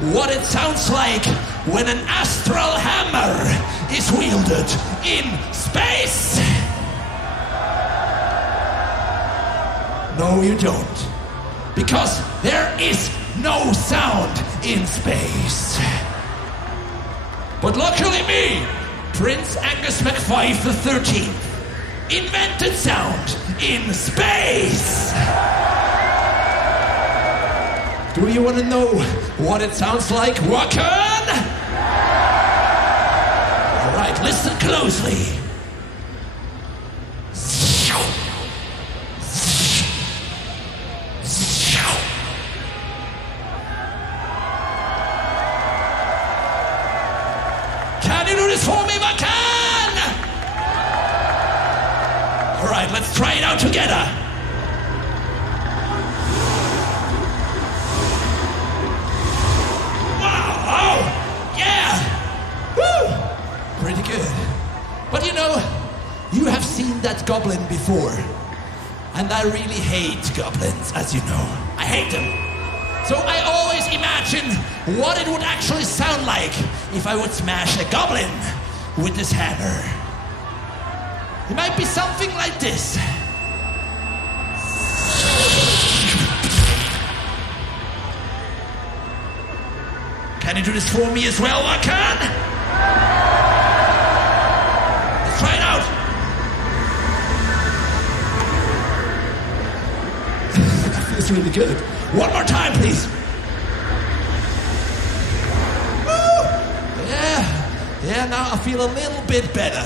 what it sounds like when an astral hammer is wielded in space? No, you don't. Because there is no sound in space. But luckily me, Prince Angus McFife the 13th, invented sound in space. Do you want to know what it sounds like, Wakan? All right, listen closely. Can you do this for me, Wakan? All right, let's try it out together. Pretty good. But you know, you have seen that goblin before. And I really hate goblins, as you know. I hate them. So I always imagine what it would actually sound like if I would smash a goblin with this hammer. It might be something like this. Can you do this for me as well, Wakan? Try it out. That feels really good. One more time, please. Woo! Yeah, now I feel a little bit better.